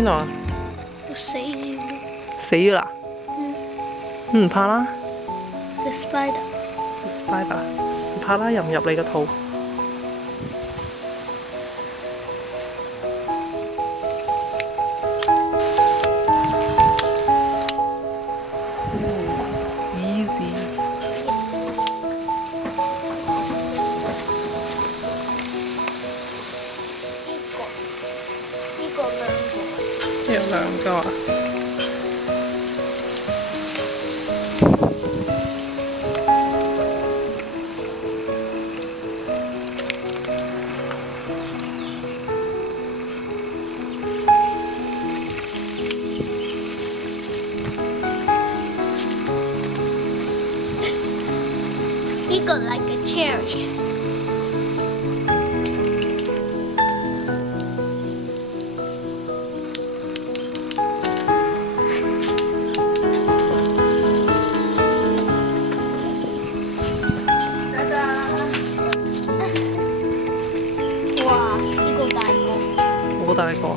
邊度啊？死咗。死咗啦？唔怕啦。The spider。The spider， 唔怕啦，入唔入你個肚？有兩個啊！呢個 like a cherry。好大個。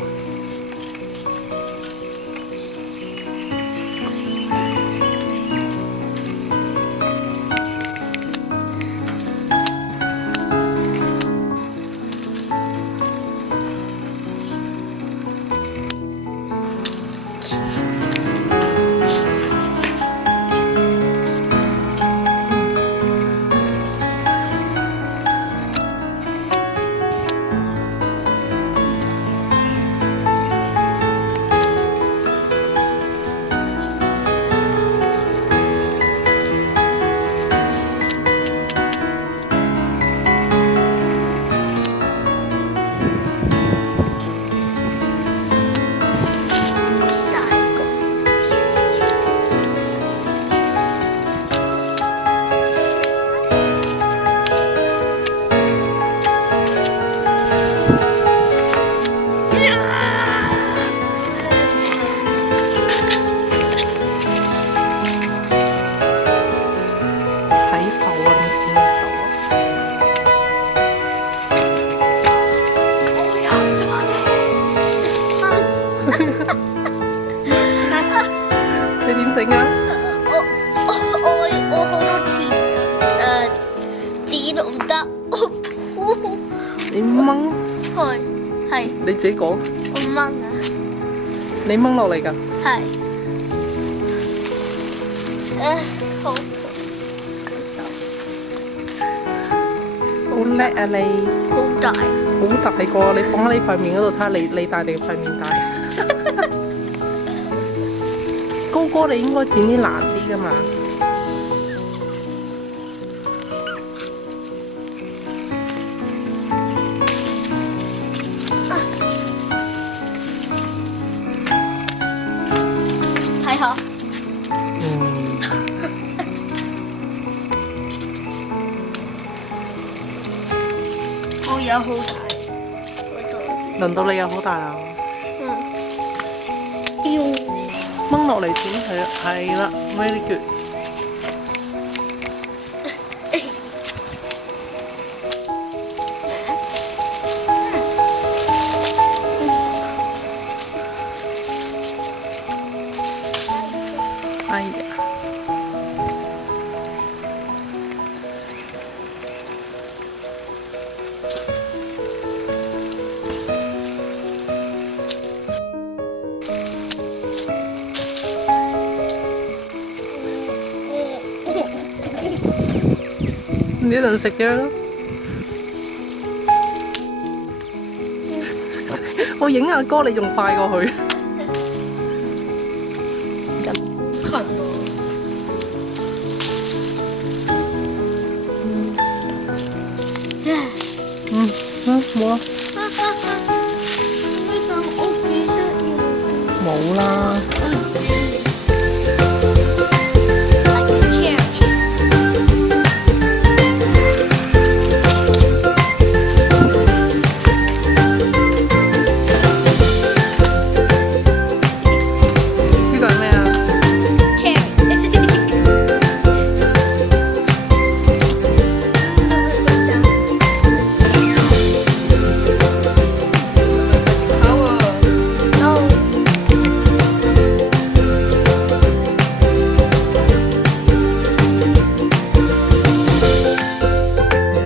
手啊，你剪你手啊！你點整啊？我好多次剪都唔得。你掹？係。你自己講。我掹啊。你掹落嚟㗎？係。好。好叻啊你！好大。好大個，你放喺你塊面嗰度睇下，你大定塊面大？高哥，你應該剪啲難啲㗎嘛？係嗬。我有好大。輪到你有好大啊！掹落嚟剪佢啊！係啦 ，very good。哎呀！你一陣食咗咯。我影阿哥，你仲快過佢。近冇啦。冇啦。